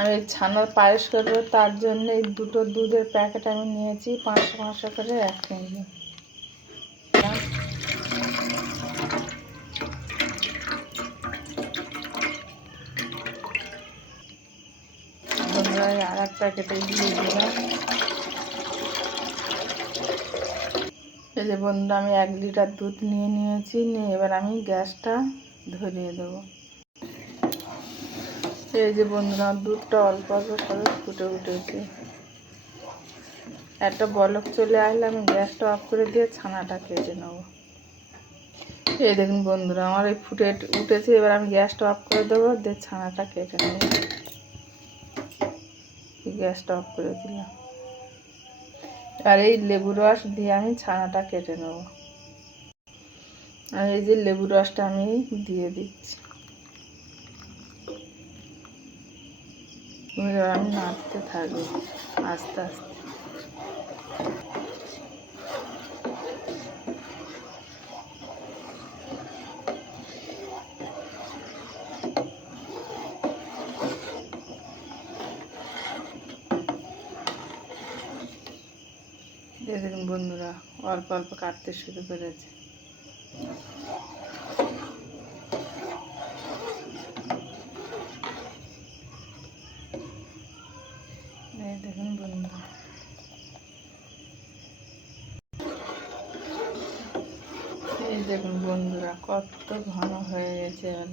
আমি ছানার পায়েস করব, তার জন্য এই দুটো দুধের প্যাকেট আমি নিয়েছি, পাঁচশো পাঁচশো করে এক কেজি। আর এক প্যাকেটে দিয়ে দিলাম। এই যে বন্ধুরা, আমি এক লিটার দুধ নিয়ে নিয়েছি, নিয়ে এবার আমি গ্যাসটা ধরিয়ে দেবো। এই যে বন্ধুরা, দুধটা অল্প অল্প করে ফুটে উঠেছে। একটা বলক চলে আসলে আমি গ্যাসটা অফ করে দিয়ে ছানাটা কেটে নেব। এই দেখুন বন্ধুরা, আমার এই ফুটে উঠেছে, এবার আমি গ্যাসটা অফ করে দেবো, দিয়ে ছানাটা কেটে নেব। গ্যাসটা অফ করে দিলাম। আর এই লেবু রস দিয়ে আমি ছানাটা কেটে নেব। আর এই যে লেবু রসটা আমি দিয়ে দিচ্ছি। আমি নাড়তে থাকব আস্তে আস্তে। দেখুন বন্ধুরা অল্প অল্প কাটতে শুরু করেছে এই দেখুন বন্ধুরা এই দেখুন বন্ধুরা কত ঘন হয়ে গেছে আর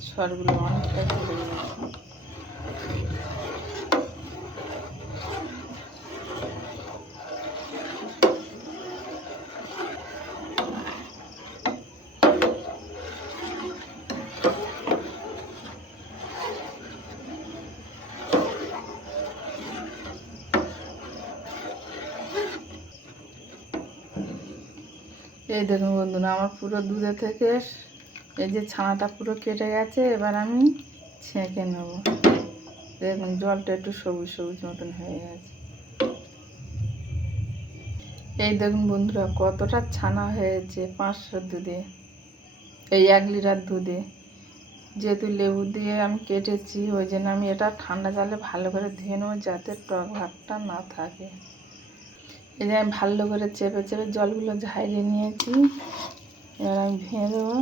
সরগুলো অনেকটা চলে গেছে। এই দেখুন বন্ধুরা, আমার পুরো দুধে থেকে এই যে ছানাটা পুরো কেটে গেছে, এবার আমি ছেঁকে নেব। দেখুন, জলটা একটু সবুজ সবুজ মতন হয়ে গেছে। এই দেখুন বন্ধুরা, কতটা ছানা হয়েছে পাঁচশো দুধে, এই এক লিটার দুধে। যেহেতু লেবু দিয়ে আমি কেটেছি, ওই জন্য আমি এটা ঠান্ডা জলে ভালো করে ধুয়ে নেব যাতে টক ভাবটা না থাকে। এই যে আমি ভালো করে চেপে চেপে জলগুলো ঝাইয়ে নিয়েছি। এবার আমি ভেঙে দেবো।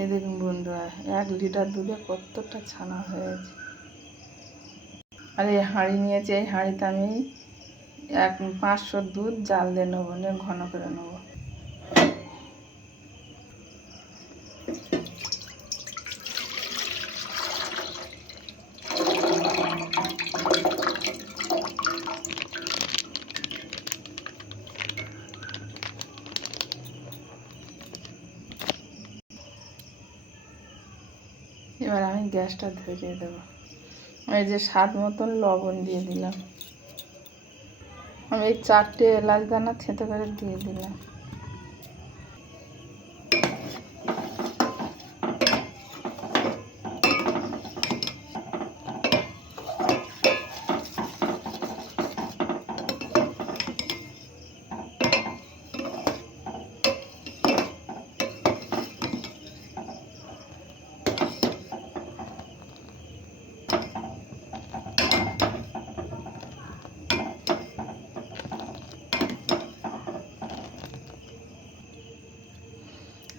এই দেখুন বন্ধুরা, এক লিটার দুধে কতটা ছানা হয়েছে। আর, এই হাঁড়ি নিয়েছি, এই হাঁড়িতে আমি এক পাঁচশো দুধ জাল দিয়ে নেব, নিয়ে ঘন করে নেব। এবার আমি গ্যাসটা ধরিয়ে দেবো। এই যে স্বাদ মতন লবণ দিয়ে দিলাম। আমি এই চারটে এলাচ দানা থেঁতে করে দিয়ে দিলাম।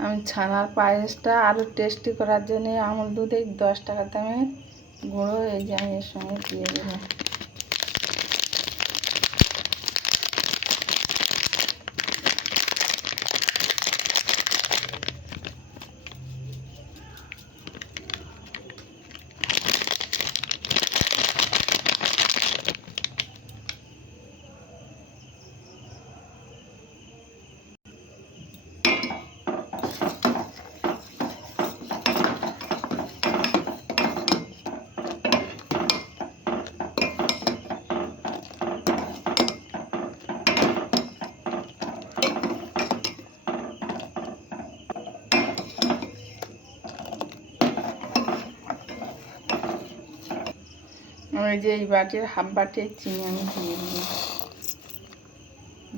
আমি ছানার পায়েসটা আরও টেস্টি করার জন্যে আমুল দুধে দশ টাকা দামে গুঁড়ো এই যে আমি এর সঙ্গে দিয়ে দিলাম। ওই যে এই বাটির হাফ বাটি চিনি আমি দিয়ে দিই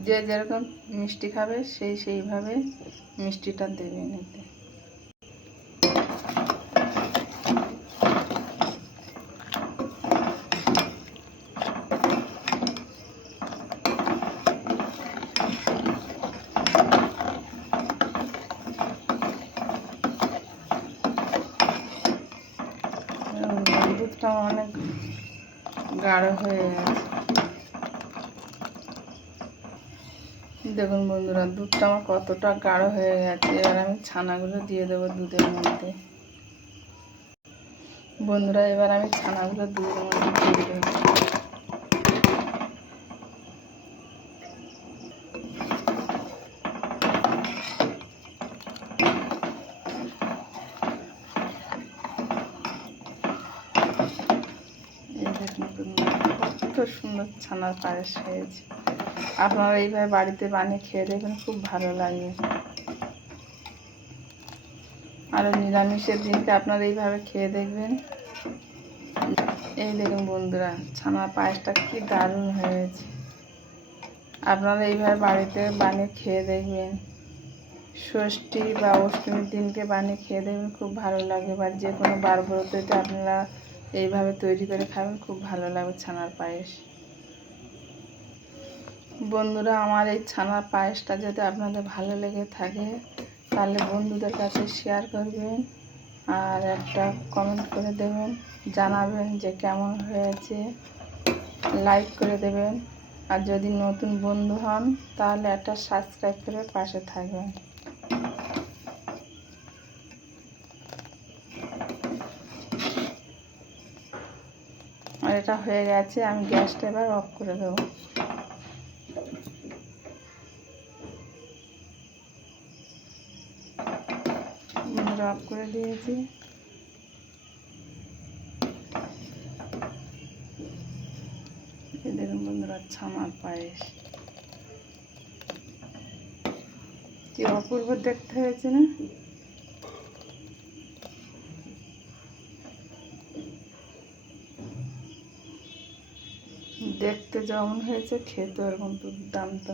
যে যেরকম মিষ্টি খাবে সেই সেইভাবে মিষ্টিটা দেবে নিতে দুধটা অনেক গাঢ় হয়ে গেছে। দেখুন বন্ধুরা, দুধটা আমার কতটা গাঢ় হয়ে গেছে, এবার আমি ছানাগুলো দিয়ে দেবো দুধের মধ্যে। বন্ধুরা, এবার আমি ছানাগুলো দুধের মধ্যে দিয়ে দেবো এই দেখুন বন্ধুরা, কত সুন্দর ছানার পায়েস হয়েছে। আপনারা এইভাবে বাড়িতে বানিয়ে খেয়ে দেখবেন, খুব ভালো লাগে। আর নিরামিষের দিনকে আপনারা এইভাবে খেয়ে দেখবেন। এই দেখুন বন্ধুরা ছানার পায়েসটা কি দারুণ হয়েছে। আপনারা এইভাবে বাড়িতে বানিয়ে খেয়ে দেখবেন। ষষ্ঠী বা অষ্টমীর দিনকে বানিয়ে খেয়ে দেখবেন, খুব ভালো লাগে। বা যে কোনো বার ব্রততে আপনারা এইভাবে তৈরি করে খাবেন খুব ভালো লাগবে ছানার পায়েস। বন্ধুরা, আমার এই ছানার পায়েসটা যদি আপনাদের ভালো লেগে থাকে, তাহলে বন্ধুদের কাছে শেয়ার করবেন আর একটা কমেন্ট করে দেবেন, জানাবেন যে কেমন হয়েছে। লাইক করে দেবেন। আর যদি নতুন বন্ধু হন, তাহলে একটা সাবস্ক্রাইব করে পাশে থাকবেন। আর এটা হয়ে গেছে, আমি গ্যাসটা এবার অফ করে দেবো। অফ করে দিয়েছি। দেখুন বন্ধুরা ছামার পায়েস। কি অপূর্ব দেখতে হয়েছে না? দেখতে যেমন হয়েছে খেতে ওরকম দুর্দান্ত।